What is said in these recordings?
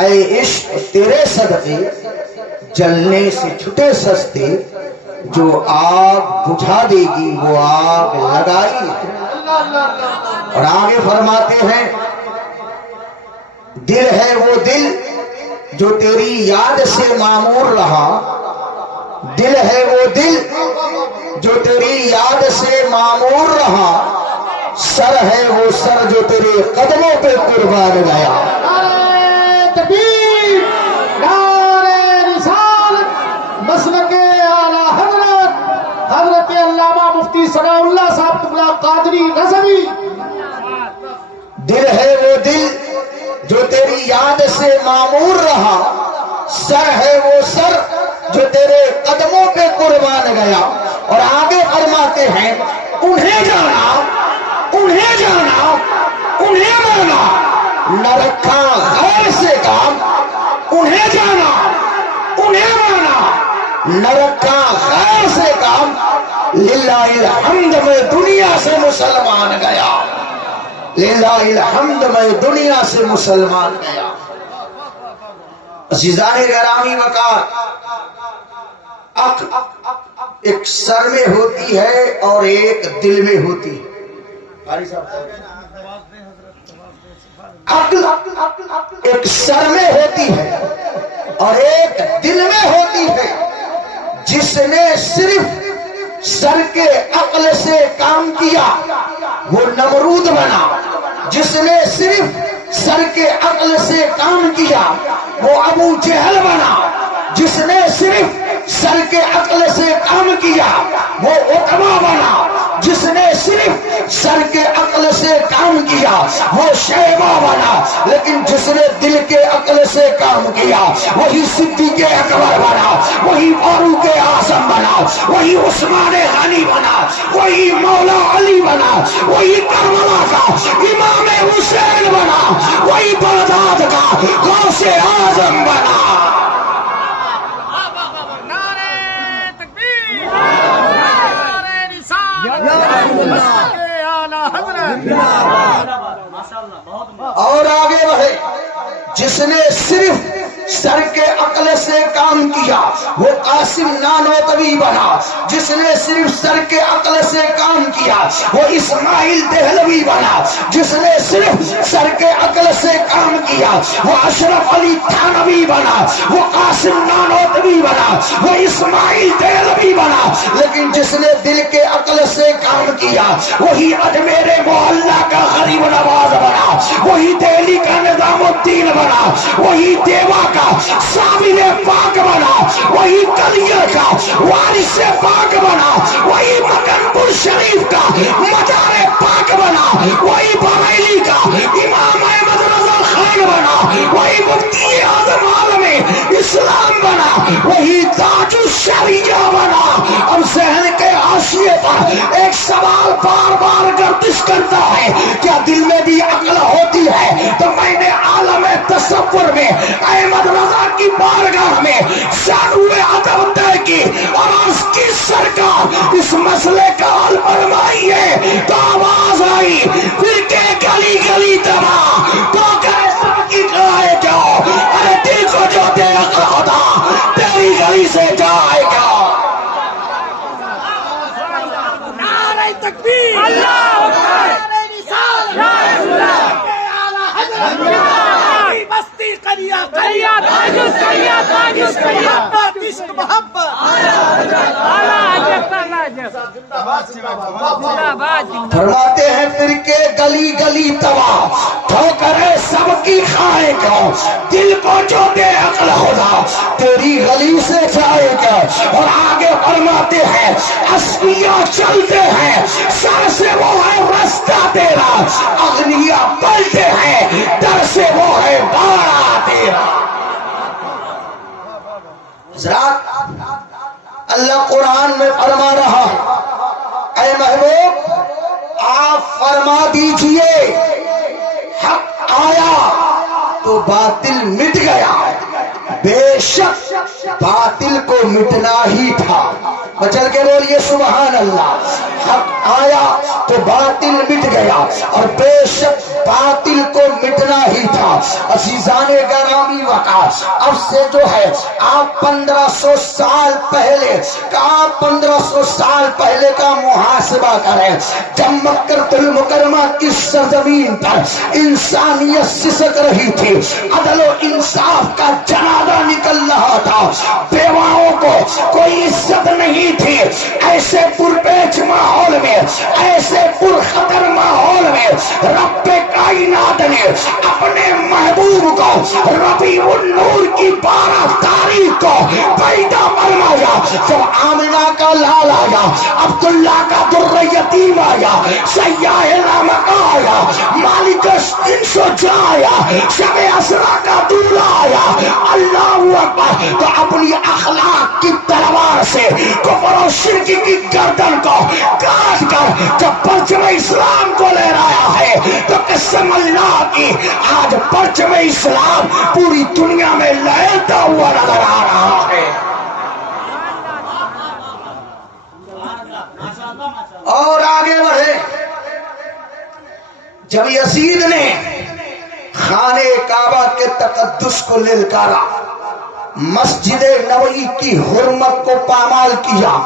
اے عشق تیرے صدقے جلنے سے چھٹے سستے، جو آگ بجھا دے گی وہ آگ لگائی ہے۔ اور آگے فرماتے ہیں دل ہے وہ دل جو تیری یاد سے معمور رہا، دل ہے وہ دل جو تیری یاد سے معمور رہا، سر ہے وہ سر جو تیرے قدموں پہ قربان گیا۔ نعرہ تکبیر، نعرہ رسالت، مسلک اعلیٰ حضرت حضرت علامہ مفتی ثناء اللہ صاحب تغلا قادری نظوی۔ دل ہے وہ دل جو تیری یاد سے معمور رہا، سر ہے وہ سر جو تیرے قدموں پہ قربان گیا۔ اور آگے فرماتے ہیں انہیں جانا، انہیں جانا، انہیں مانا، نہ رکھا غیر سے کام، انہیں جانا، انہیں مانا، نہ رکھا غیر سے کام، للہ الحمد میں دنیا سے مسلمان گیا، للہ الحمد میں دنیا سے مسلمان گیا۔ عزیزان گرامی وقار، عقل ایک سر میں ہوتی ہے اور ایک دل میں ہوتی ہے۔ عقل ایک سر میں ہوتی ہے اور ایک دل میں ہوتی ہے۔ جس نے صرف سر کے عقل سے کام کیا وہ نمرود بنا، جس نے صرف سر کے عقل سے کام کیا وہ ابو جہل بنا، جس نے صرف سر کے عقل سے کام کیا وہ عتبہ بنا، جس نے صرف سر کے عقل سے کام کیا وہ شیبہ بنا، لیکن جس نے دل کے عقل سے کام کیا وہی صدیق اکبر بنا، وہی فاروق اعظم بنا، وہی عثمان غنی بنا، وہی مولا علی بنا، وہی کربلا کا امام حسین بنا، وہی بغداد کا غوث اعظم بنا۔ اور آگے بڑھے، جس نے صرف سر کے عقل سے کام کیا وہ قاسم نانوتوی بنا، جس نے صرف سر کے عقل سے کام کیا وہ اسماعیل دہلوی بنا، جس نے صرف سر کے عقل سے کام کیا وہ اشرف علی تھانوی بنا، وہ قاسم نانوتوی بنا، وہ اسماعیل دہلوی بنا، لیکن جس نے دل کے عقل سے کام کیا وہی اجمیر محلہ کا غریب نواز بنا، وہی دہلی کا نظام الدین بنا، وہی دیوا کا صابر پاک بنا، وہی کلیہ کا وارث پاک بنا، وہی مکنپور شریف کا مزار پاک بنا، وہی بریلی کا امام احمد رضا خان بنا، وہی مفتی اعظم عالم اسلام بنا، وہی تاج الشریعہ بنا۔ اب ذہن کے حاشیے پر ایک سوال بار بار گردش کرتا ہے، کیا دل میں بھی عقل ہوتی ہے؟ تو میں نے عالم تصور میں احمد رضا کی بارگاہ میں شادوئے ادب طے کی اور اس کی سرکار اس مسئلے کا حل فرمائیے، تو آواز آئی پھر کے گلی گلی تباہ تو کرے سب کی کھائے جاؤ، ارے دل کو جو دے عقل خدا تیری گلی سے جائے گا۔ نعرہ تکبیر، اللہ اکبر، نعرہ رسالت، اعلیٰ حضرت بستی قریہ قریہ تاجس قریہ تاجس قریہ محبت عشق محبت فرماتے ہیں پھر کے گلی گلی تباہ ٹھوکرے سب کی کھائے گا، دل کو جو دے عقل خدا تیری گلی سے جائے گا۔ اور آگے فرماتے ہیں اسقیاء چلتے ہیں سر سے وہ ہے رستہ تیرا، اغنیاء پلتے ہیں در سے وہ ہے بارہ تیرا۔ حضرات اللہ قرآن میں فرما رہا ہے، اے محبوب آپ فرما دیجئے حق آیا تو باطل مٹ گیا، بے شک باطل کو مٹنا ہی تھا۔ بچل کے بولیے سبحان اللہ۔ حق آیا تو باطل مٹ گیا اور بے شک باطل کو مٹنا ہی تھا۔ عزیزان گرامی وقار، اب سے جو ہے آپ 1500 سال پہلے کا محاسبہ کریں، جب مکۃ المکرمہ کی سرزمین پر انسانیت سسک رہی تھی، عدل و انصاف کا جنازہ نکل رہا تھا، بیواؤں کو کوئی عزت نہیں تھی، ایسے پرپیچ ماحول میں، ایسے پرخطر ماحول میں رب کائنات نے اپنے محبوب کو ربیع النور کی 12 تاریخ کو پیدا فرمایا۔ جب آمنہ کا لال آیا، عبداللہ کا در یتیم آیا، سیاح رحمت آیا، مالک شجاع آیا، شب اسرا کا دولہ آیا، اللہ اکبر، تو اپنی اخلاق کی تلوار سے کفر و شرک کی گردن کو کاٹ کر جب پرچم اسلام کو لہرایا ہے، تو قسم اللہ کی آج پرچم اسلام پوری دنیا میں لہرتا ہوا نظر آ رہا ہے۔ اور آگے بڑھے، جب یزید نے خانہ کعبہ کے تقدس کو للکارا، مسجد نبوی کی حرمت کو پامال کیا،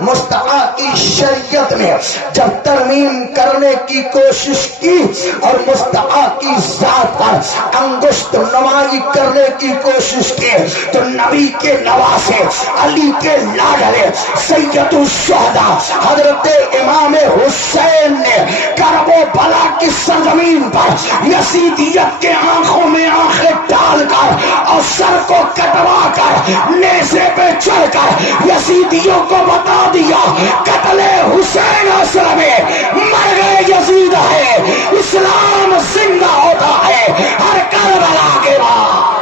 مصطفیٰ کی شریعت میں جب ترمیم کرنے کی کوشش کی اور مصطفیٰ کی ذات پر انگشت نمائی کرنے کی کوشش کی، تو نبی کے نواسے، علی کے لاڈلے، سید الشہداء حضرت امام حسین نے کرب و بلا کی سرزمین پر یزیدیت کے آنکھوں میں آنکھیں ڈال کر اور سر کو کٹوا کر نیزے پہ چڑھ کر یزیدیوں کو بتا دیا، قتل حسین اصل میں مر گئے یزید ہے، اسلام زندہ ہوتا ہے ہر کربلا کے بعد۔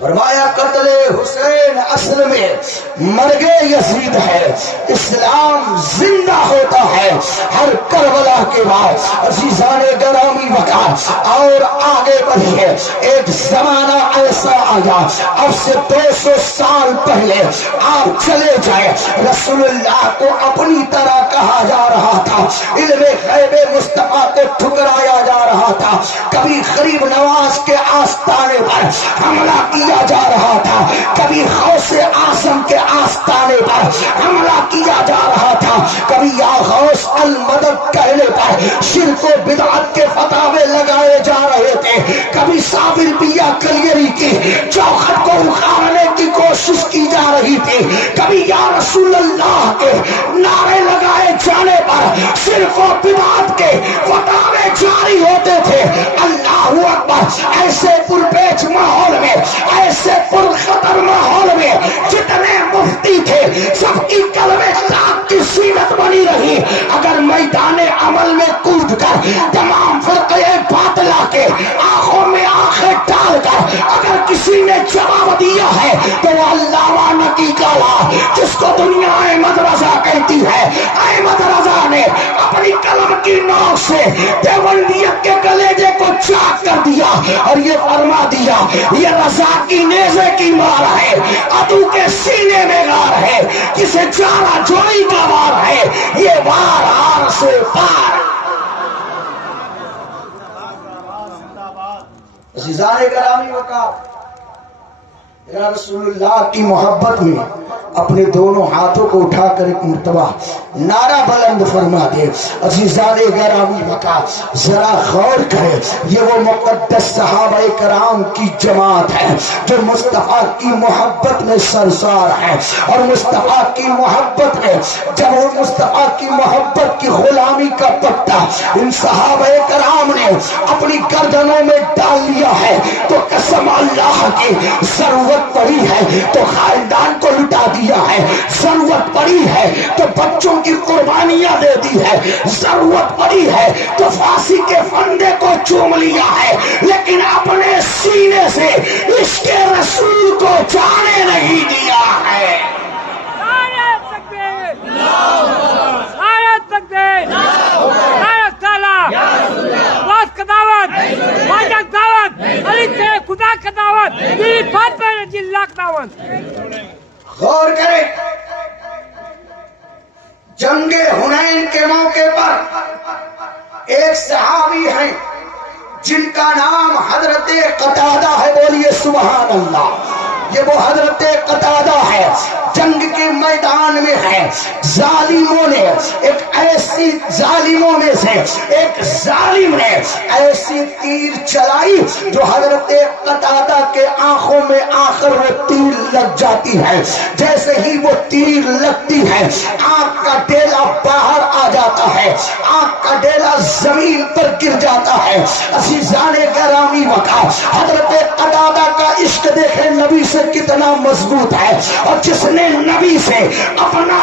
فرمایا قتل حسین اصل میں مرگ یزید ہے، اسلام زندہ ہوتا ہے ہر کربلا کے بعد۔ عزیزان گرامی وقار، اور آگے بڑھیے، ایک زمانہ ایسا آیا، اب سے 200 سال پہلے آپ چلے جائیں، رسول اللہ کو اپنی طرح کہا جا رہا تھا، علم غیب مصطفیٰ کو ٹھکرایا جا رہا تھا، کبھی غریب نواز کے آستانے پر حملہ کیا جا رہا تھا، کبھی غوث اعظم کے آستانے پر حملہ کیا جا رہا تھا، کبھی یا غوث المدد کہنے پر شرک و بدعت کے فتاوے لگائے جا رہے تھے، کبھی صابر بیا کلیری کی چوکھٹ کو اکھاڑنے کی کوشش کی جا رہی تھی، کبھی یا رسول اللہ کے نعرے لگائے جانے پر شرک و بدعت کے فتاوے جاری ہوتے تھے۔ اللہ اکبر، ایسے پرپیچ ماحول میں، ایسے پرخطر ماحول میں جتنے مفتی تھے سب کی کلمہ پاک کی سیرت بنی رہی، اگر میدان عمل میں کود کر تمام فرقے باطلہ کے آنکھوں میں آنکھیں ڈال کر اگر کسی نے جواب دیا ہے تو وہ علامہ نقی کالا، جس کو دنیا احمد رضا کہتی ہے، احمد رضا نے اپنی قلم کی نوک سے دیوبندیت کے کلیجے کو چاک کر دیا اور یہ فرما دیا، یہ رضا کی نیزے کی مار ہے، عدو کے سینے میں غار ہے، جسے چارہ جوئی کا وار ہے، یہ وار ہار سے پار۔ عزیزان گرامی وقار، یا رسول اللہ کی محبت میں اپنے دونوں ہاتھوں کو اٹھا کر ایک مرتبہ نعرہ بلند فرما دے۔ عزیزان گرامی وقار، ذرا غور کرے، یہ وہ مقدس صحابہ کرام کی جماعت ہے جو مصطفیٰ کی محبت میں سرشار ہے، اور مصطفیٰ کی محبت میں جب وہ مصطفیٰ کی محبت کی غلامی کا پٹا ان صحابہ کرام نے اپنی گردنوں میں ڈال لیا ہے، تو قسم اللہ کی ضرورت پڑی ہے تو خاندان کو لٹا دیا ہے، ضرورت پڑی ہے تو بچوں کی قربانیاں دے دی ہے، ضرورت پڑی ہے تو پھانسی کے پھندے کو چوم لیا ہے، لیکن اپنے سینے سے عشق رسول کو جانے نہیں دیا ہے۔ نعرہ تکبیر، نعرہ تکبیر، نعرہ تعالیٰ، بات کا دعوت، واجب دعوت، علی سے خدا کا دعوت، میری بات پر جلہ کا دعوت۔ غور کریں، جنگ حنین کے موقع پر ایک صحابی ہیں جن کا نام حضرت قتادہ ہے، بولیے سبحان اللہ۔ یہ وہ حضرت قتادہ ہے، جنگ کے میدان میں ہے، ظالموں نے ظالموں میں سے ایک ظالم نے ایسی تیر چلائی جو حضرت قتادہ کے آنکھوں میں آخر وہ تیر لگ جاتی ہے۔ جیسے ہی وہ تیر لگتی ہے آنکھ کا ڈیلا باہر آ جاتا ہے، آنکھ کا ڈیلا زمین پر گر جاتا ہے۔ عزیزان گرامی وقع حضرت قتادہ کا عشق دیکھیں نبی سے کتنا مضبوط ہے، اور جس نے نبی سے اپنا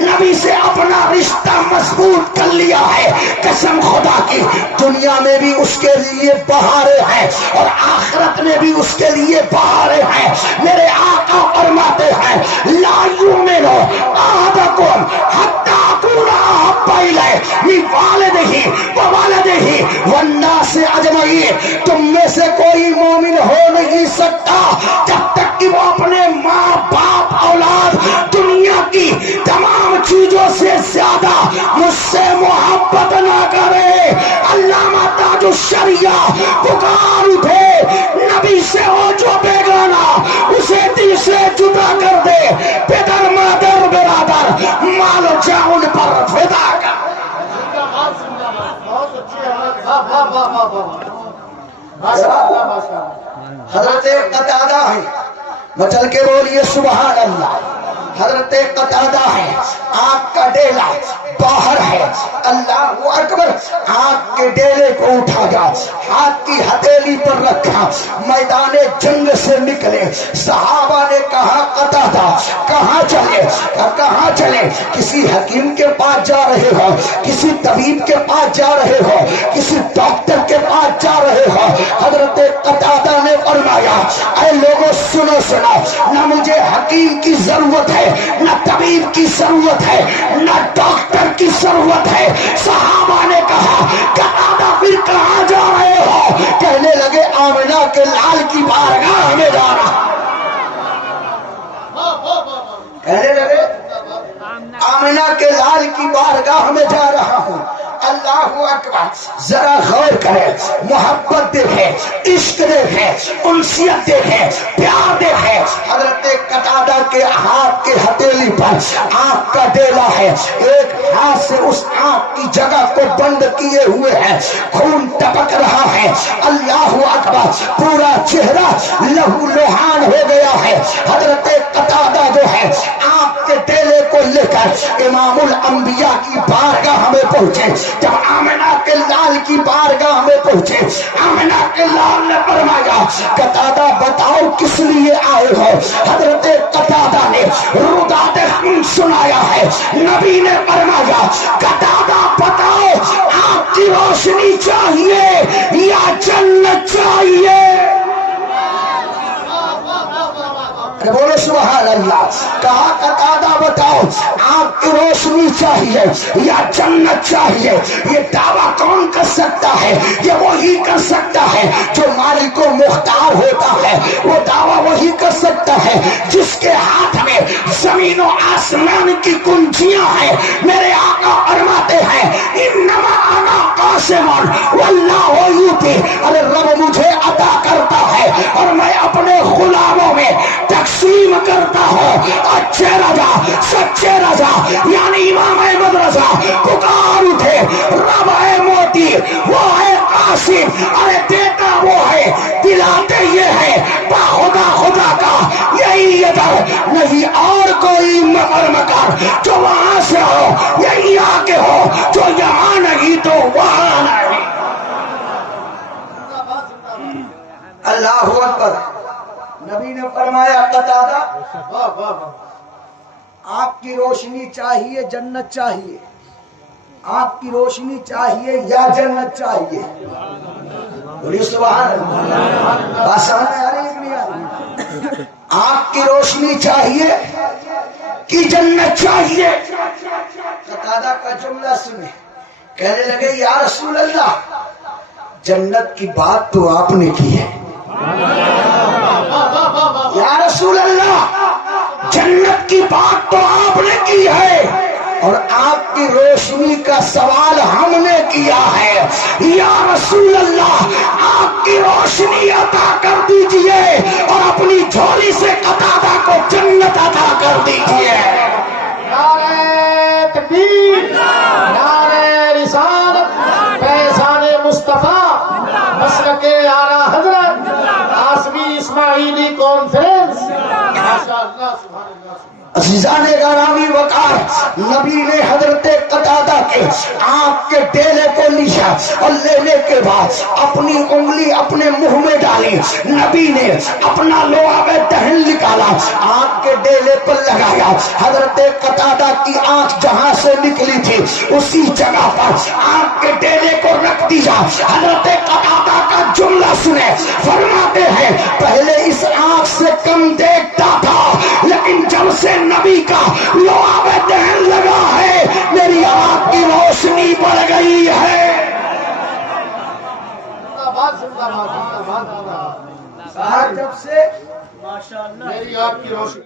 نبی سے اپنا رشتہ مضبوط کر لیا ہے، قسم خدا کی دنیا میں بھی اس کے لیے بہاریں ہیں اور آخرت میں بھی اس کے لیے بہاریں ہیں۔ میرے آقا فرماتے ہیں لا یؤمن احدکم حتی اکون احب الیہ من والدہ وولدہ والناس اجمعین، تم میں سے کوئی مومن ہو نہیں سکتا جب تک کہ وہ اپنے ماں باپ اولاد دنیا کی تمام چیزوں سے زیادہ مجھ سے محبت نہ کرے۔ علامہ تاج الشریعہ پکار اٹھے نبی سے ہو جو بیگانہ اسے دل سے جدا کر دے، پدر مادر برادر مال و جان ان پر فدا کر۔ حضرت قتادہ ہے، مچل کے بولیے سبحان اللہ۔ حضرت قتادہ ہے، آنکھ کا ڈیلا باہر ہے، اللہ اکبر، آنکھ کے ڈیلے کو اٹھایا، ہاتھ کی ہتھیلی پر رکھا، میدان جنگ سے نکلے۔ صحابہ نے کہا قتادہ کہاں چلے؟ کہاں چلے؟ کسی حکیم کے پاس جا رہے ہو، کسی طبیب کے پاس جا رہے ہو، کسی ڈاکٹر کے پاس جا رہے ہو؟ حضرت قتادہ نے فرمایا اے لوگوں سنو، نہ مجھے حکیم کی ضرورت ہے، نہ طبیب کی ضرورت ہے، نہ ڈاکٹر کی ضرورت ہے۔ صحابہ نے کہا قتادہ پھر کہاں جا رہے ہو؟ کہنے لگے آمنہ کے لال کی بارگاہ میں جا رہا۔ کہنے لگے آمنہ کے لال کی بارگاہ میں جا رہا ہوں۔ اللہ اکبر، ذرا غور کرے، محبت دیکھے، عشق دیکھے، انسیت دیکھے، پیار دیکھے۔ حضرت قتادہ کے ہاتھ کے ہتھیلی پر آنکھ کا ڈیلا ہے، ایک ہاتھ سے اس آنکھ کی جگہ کو بند کیے ہوئے ہے، خون ٹپک رہا ہے۔ اللہ اکبر، پورا چہرہ لہو لوہان ہو گیا ہے۔ حضرت قتادہ جو ہے آنکھ کے ڈیلے کو لے کر امام الانبیاء کی بارگاہ میں پہنچے۔ جب آمنہ کے لال کی بارگاہ میں پہنچے، آمنہ کے لال نے فرمایا قتادہ بتاؤ کس لیے آئے ہو؟ حضرت قتادہ نے روداد خون سنایا ہے۔ نبی نے فرمایا قتادہ بتاؤ آپ کی روشنی چاہیے یا جنت چاہیے؟ بولو سبحان اللہ۔ کہا قتادہ بتاؤ آپ کی روشنی چاہیے یا جنت چاہیے؟ یہ دعویٰ کون کر سکتا ہے؟ یہ وہی کر سکتا ہے جو مالک و مختار ہوتا ہے۔ وہ دعویٰ وہی کر سکتا ہے جس کے ہاتھ میں زمین و آسمان کی کنجیاں ہیں۔ میرے آقا فرماتے ہیں انما انا قاسم واللہ یؤتی، ارے رب مجھے عطا کرتا ہے اور میں اپنے غلاموں میں تقسیم کرتا ہوں۔ اچھے رضا، سچے رضا، یعنی امام احمد رضا پکار اٹھے رب ہے موتی، وہ ہے قاسم، ارے دیتا وہ ہے، دلاتے یہ ہے، با خدا خدا کا یہی ادھر نہیں اور کوئی مگر جو وہاں سے ہو یہی آگے ہو، جو یہاں نہیں تو وہاں نہیں۔ اللہ اکبر۔ نبی نے فرمایا قتادہ آپ کی روشنی چاہیے جنت چاہیے؟ آپ کی روشنی چاہیے یا جنت چاہیے؟ بولیے سبحان اللہ۔ بات سمجھ میں آ رہی ہے کہ نہیں آ رہی؟ آپ کی روشنی چاہیے کہ جنت چاہیے؟ قتادہ کا جملہ سنے، کہنے لگے یا رسول اللہ جنت کی بات تو آپ نے کی ہے، یا رسول اللہ جنت کی بات تو آپ نے کی ہے اور آپ کی روشنی کا سوال ہم نے کیا ہے. یا رسول اللہ آپ کی روشنی عطا کر دیجئے اور اپنی جھولی سے قتادہ کو جنت عطا کر دیجئے. نعرہ تکبیر، نعرہ رسالت، فیضان مصطفیٰ، مسلک اعلیٰ حضرت، قاسمی اسماعیلی کانفرنس. ماشاءاللہ سبحان اللہ. عزیزان گرامی وقار، نبی نے حضرت قتادہ کے آنکھ کے ڈیلے کو لیا اور لینے کے بعد اپنی انگلی اپنے منہ میں ڈالی. نبی نے اپنا لعاب دہن نکالا، آنکھ کے ڈیلے پر لگایا. حضرت قتادہ کی آنکھ جہاں سے نکلی تھی اسی جگہ پر آنکھ کے ڈیلے کو رکھ دیا. حضرت قتادہ کا جملہ سنے، فرماتے ہیں پہلے اس آنکھ سے کم دیکھتا تھا لیکن جب سے نبی کا لعاب دہن لگا ہے میری آنکھ کی روشنی بڑھ گئی ہے. جب سے ماشاءاللہ میری آپ کی روشنی